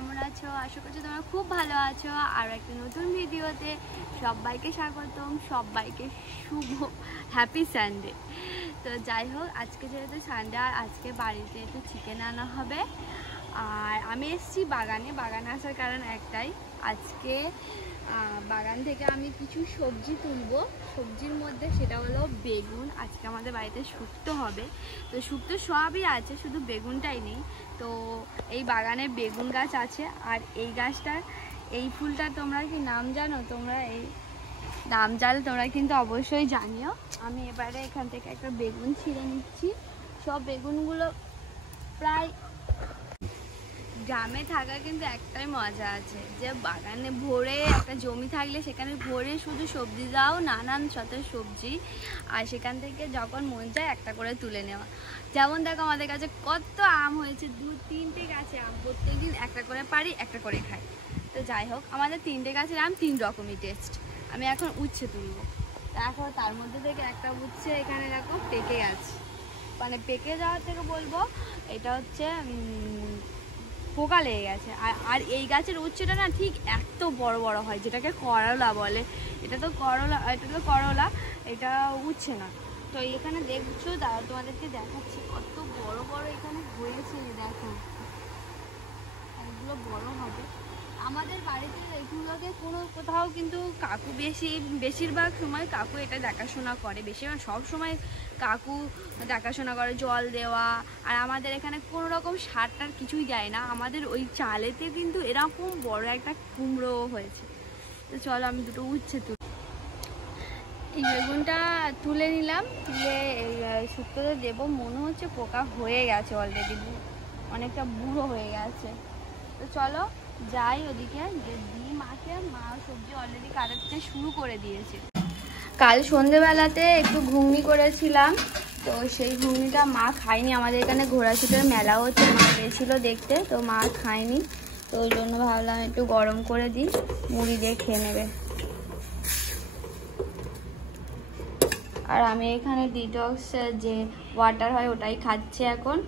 কেমন আছো? আশা করছি তোমরা খুব ভালো আছো। আর একটা নতুন ভিডিওতে সবাইকে স্বাগতম, সবাইকে শুভ হ্যাপি সানডে। তো যাই হোক, আজকে যেহেতু সানডে আর আজকে বাড়িতে একটু চিকেন আনা হবে। আর আমি এসেছি বাগানে আসার কারণ একটাই, আজকে বাগান থেকে আমি কিছু সবজি তুলবো। সবজির মধ্যে সেটা হলো বেগুন। আজকে আমাদের বাড়িতে শুক্তো হবে, তো শুক্তো সবই আছে, শুধু বেগুনটাই নেই। তো এই বাগানে বেগুন গাছ আছে। আর এই গাছটার এই ফুলটা তোমরা কি নাম জানো? তোমরা এই নাম জানলে তোমরা কিন্তু অবশ্যই জানিও। আমি এবারে এখান থেকে একটা বেগুন ছিঁড়ে নিচ্ছি। সব বেগুনগুলো প্রায় গ্রামে থাকা কিন্তু একটাই মজা আছে, যে বাগানে ভরে একটা জমি থাকলে সেখানে ভরে শুধু সবজি দাও, নানান শতের সবজি, আর সেখান থেকে যখন মন যায় একটা করে তুলে নেওয়া। যেমন দেখো আমাদের কাছে কত আম হয়েছে, 2-3টে গাছে আম, প্রত্যেকদিন একটা করে পারি, একটা করে খাই। তো যাই হোক, আমাদের 3টে গাছের আম 3 রকমই টেস্ট। আমি এখন উচ্ছে তুলবো। দেখো তার মধ্যে থেকে একটা উচ্ছে এখানে দেখো পেকে গেছে, মানে পেকে যাওয়ার থেকে বলবো এটা হচ্ছে পোকা লেগে গেছে। আর এই গাছের উচ্ছেটা না ঠিক এত বড় বড় হয়, যেটাকে করলা বলে। এটা তো করলা, এটা উচ্ছে না। তো এখানে দেখছো, দাঁড়াও তোমাদেরকে দেখাচ্ছি কত বড় বড় এখানে হয়েছে। দেখো এগুলো বড় হবে। আমাদের বাড়িতে এগুলোকে কোথাও কিন্তু কাকু বেশিরভাগ সময় কাকু এটা দেখাশোনা করে, বেশিরভাগ সব সময় কাকু দেখাশোনা করে, জল দেওয়া। আর আমাদের এখানে কোনো রকম সার টার কিছুই দেয় না। আমাদের ওই চালেতে কিন্তু এরকম বড় একটা কুমড়ো হয়েছে। তো চলো আমি দুটো উচ্ছে তুলি। এই বেগুনটা তুলে নিলাম, তুলে এই শুক্তোতে দেবো। মনে হচ্ছে পোকা হয়ে গেছে অলরেডি, অনেকটা বুড়ো হয়ে গেছে। তো চলো যাই ওদিকে, দিই মাকে। মা সবজি অলরেডি কাটাতে শুরু করে দিয়েছে। কাল সন্ধেবেলাতে একটু ঘুগনি করেছিলাম, তো সেই ঘুগনিটা মা খায়নি। আমাদের এখানে ঘোড়াছুটের মেলা হচ্ছে, মা গেছিলো দেখতে, তো মা খায়নি। তো ওই জন্য ভাবলাম একটু গরম করে দিই, মুড়ি দিয়ে খেয়ে নেবে। আর আমি এখানে ডিটক্স যে ওয়াটার হয় ওটাই খাচ্ছি এখন,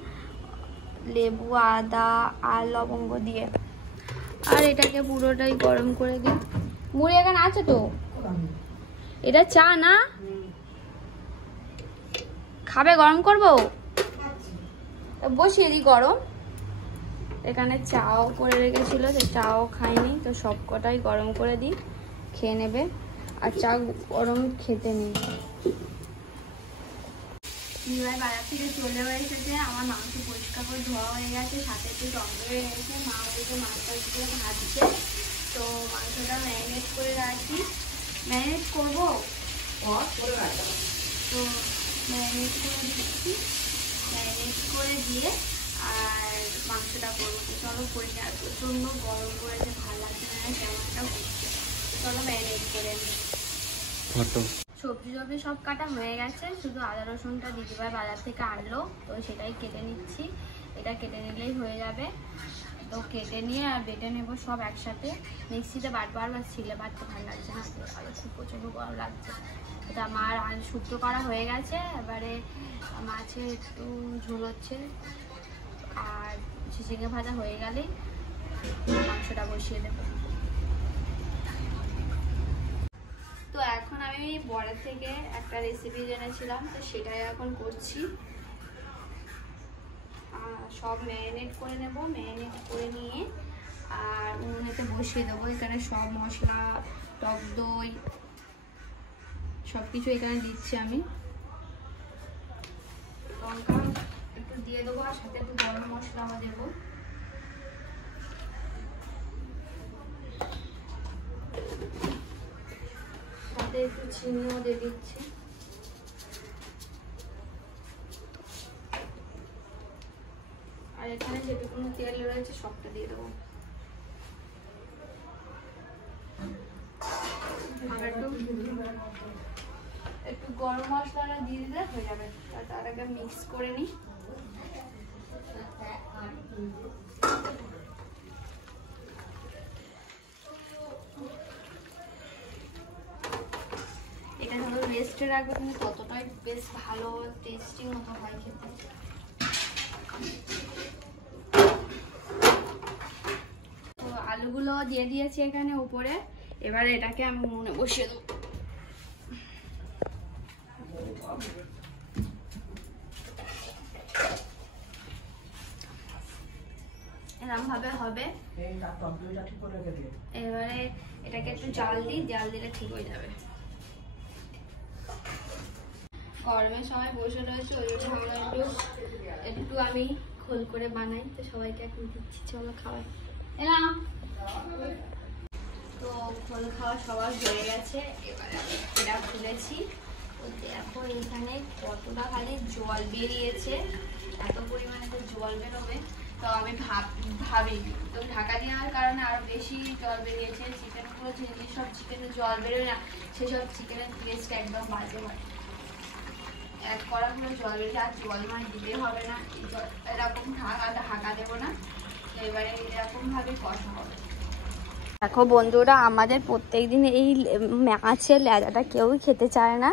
লেবু, আদা আর লবঙ্গ দিয়ে। আর এটাকে পুরোটাই গরম করে দিই। মুড়ি এখানে আছে তো, এটা চা না খাবে? গরম করবো, বসিয়ে দিই গরম। এখানে চাও করে রেখেছিল, সে চাও খাইনি, তো সব কটাই গরম করে দিই, খেয়ে নেবে। আর চা গরম খেতে নেই। এবার বাজার থেকে চলে এসেছে, আমার মাংস পরিষ্কার করে ধোয়া হয়ে গেছে, সাথে একটু টমেটো হয়ে গেছে। মা ওদিকে মাছটা ভাজছে, তো মাংসটা ম্যারিনেট করে রাখি। ম্যারিনেট করবো, তো ম্যারিনেট করে দিচ্ছি। ম্যারিনেট করে দিয়ে আর মাংসটা করবো। তো চলো পরিষ্কার, প্রচণ্ড গরম করেছে, ভালো লাগছে না, কেমনটা হচ্ছে। চলো ম্যারিনেট করে নিই। সবজি সব কাটা হয়ে গেছে, শুধু আদা রসুনটা দিদিভাই বাজার থেকে আনলো, তো সেটাই কেটে নিচ্ছি। এটা কেটে নিলেই হয়ে যাবে। তো কেটে নিয়ে আর বেটে নেবো সব একসাথে। মিক্সিতে বাটবার বা ছিলে বাটতে ভালো লাগছে না, আরো খুব প্রচণ্ড গরম লাগছে। এটা আমার শুক্তো করা হয়ে গেছে, এবারে মাছের একটু ঝোল হচ্ছে, আর ঝিঙে ভাজা হয়ে গেলেই মাংসটা বসিয়ে দেবো। তো এখন আমি বড়ার থেকে একটা রেসিপি জেনেছিলাম, তো সেটাই এখন করছি। সব ম্যারিনেট করে নেব, ম্যারিনেট করে নিয়ে আর উনুনেতে বসিয়ে দেবো। এখানে সব মশলা, টক দই সব কিছু এখানে দিচ্ছি আমি। লঙ্কা একটু দিয়ে দেবো, আর সাথে একটু গরম মশলাও দেবো। সাথে একটু চিনিও দিয়ে দিচ্ছি। আর এখানে যেটুকু তেল রয়েছে সবটা দিয়ে দেবো। একটু গরম মশলাটা দিয়ে দিলে হয়ে যাবে। তার আগে মিক্স করে নিই। এটা ধরো রেস্টে রাখবে, কিন্তু ততটাই বেশ ভালো টেস্টি মতো হয় খেতে। 1 আলুগুলো দিয়ে দিয়েছি এখানে উপরে। এবার এটাকে আমি উনুনে বসিয়ে দেবো। এরকম ভাবে হবে। এবারে এটাকে একটু জাল দিই, জাল দিলে ঠিক হয়ে যাবে। গরমের সময় বসে রয়েছে, ওই জন্য আমরা একটু আমি খোল করে বানাই, তো সবাইকে এখন দিচ্ছি, চলো খাওয়াই। এলাম তো খোল খাওয়া সবার হয়ে গেছে। এবারে আমি এটা খুলেছি, তো দেখো এখানে কতটা খালি জল বেরিয়েছে, এত পরিমাণে তো জল বেরোবে। তো আমি ভাবিনি, তো ঢাকা দেওয়ার কারণে আরো বেশি জল বেরিয়েছে। চিকেনগুলো যেসব চিকেনে জল বেরোয় না, সেসব চিকেনের টেস্ট একদম বাজে হয়। এক কড়াগুলো জল বেরিয়ে, আর জল মানে দিতে হবে না, এরকম ঢাকা দেবো না। তো এবারে এরকম ভাবে কষা হবে। দেখো বন্ধুরা, আমাদের প্রত্যেকদিন এই মাছের লেজাটা কেউই খেতে চায় না,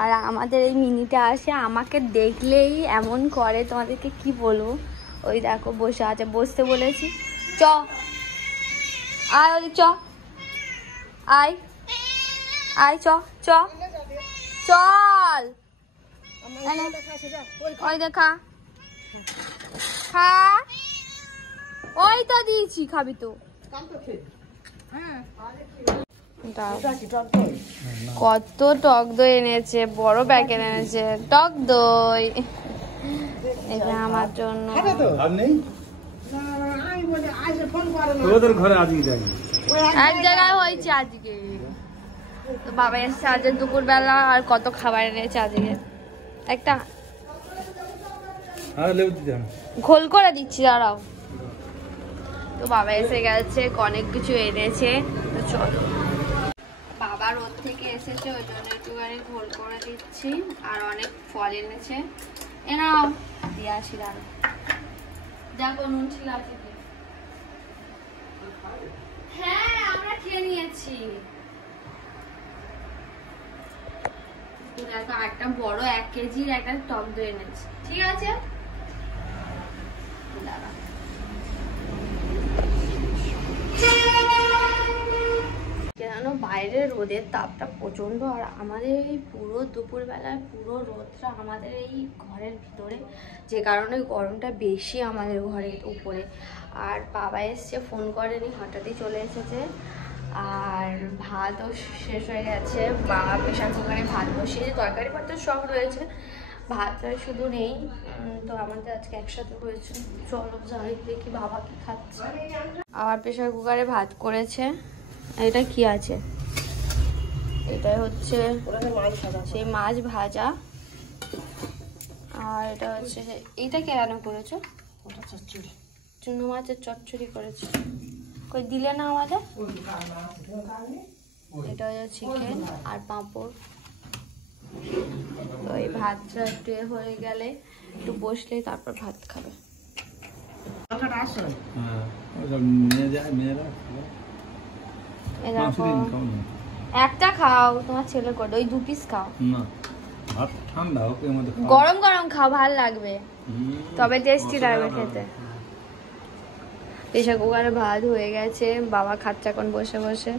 আর আমাদের এই মিনিটা আসে, আমাকে দেখলেই এমন করে, তোমাদেরকে কি বলবো। ওই দেখো বসে আছে, বসতে বলেছি, চ আয়, ওই চ আয় আয়, চ চ চল, ওই দেখা খা, ওই তো দিয়েছি, খাবি তো। কত টক দই এনেছে, বড় প্যাকেট এনেছে টক দই, এটা আমার জন্য। এক জায়গায় হয়েছে আজকে, তো বাবা এসছে আজকে দুপুরবেলা, আর কত খাবার এনেছে আজকে। একটা ঘোল করে দিচ্ছি, দাঁড়াও। তো বাবা এসে গেছে, অনেক কিছু এনেছে, তো চলো। বাবা রোদ থেকে এসেছে, ওই জন্য একটুখানি ঘোল করে দিচ্ছি, আর অনেক ফল এনেছে। এনাও দিয়ে আসি, দাঁড়াও। দেখো নুন ছিল আছে কি? হ্যাঁ, আমরা খেয়ে নিয়েছি। দেখো একটা বড় 1 কেজির একটা টক দই এনেছি, ঠিক আছে। কেন বাইরের রোদের তাপটা প্রচন্ড, আর আমাদের এই পুরো দুপুরবেলায় পুরো রোদটা আমাদের এই ঘরের ভিতরে, যে কারণে গরমটা বেশি আমাদের ঘরের উপরে। আর বাবা এসছে, ফোন করেনি, হঠাৎই চলে এসেছে। আর ভাতও শেষ হয়ে গেছে, বাবা প্রেশার কুকারে ভাত বসিয়েছে, তরকারি পত্র সব রয়েছে, ভাতটা শুধু নেই। তো আমাদের আজকে একসাথে হয়েছে, চলো যাই দেখি বাবা কি খাচ্ছে। আবার প্রেশার কুকারে ভাত করেছে। এটা কি আছে? এটা হচ্ছে সেই মাছ ভাজা, আর এটা হচ্ছে, এইটা কেন করেছো? চুনো মাছের চচ্চড়ি করেছে, কই দিলে না আমাদের। এটা হচ্ছে চিকেন আর পাঁপড়। তো এই ভাতটা একটু হয়ে গেলে, একটু বসলেই তারপর ভাত খাবে। একটা খাও, তোমার ছেলে করে, ওই 2 পিস খাও। গরম গরম খাও, ভাল লাগবে, তবে টেস্টি লাগবে খেতে। প্রেশার কুকারে ভাত হয়ে গেছে, বাবা খাচ্ছে এখন বসে বসে।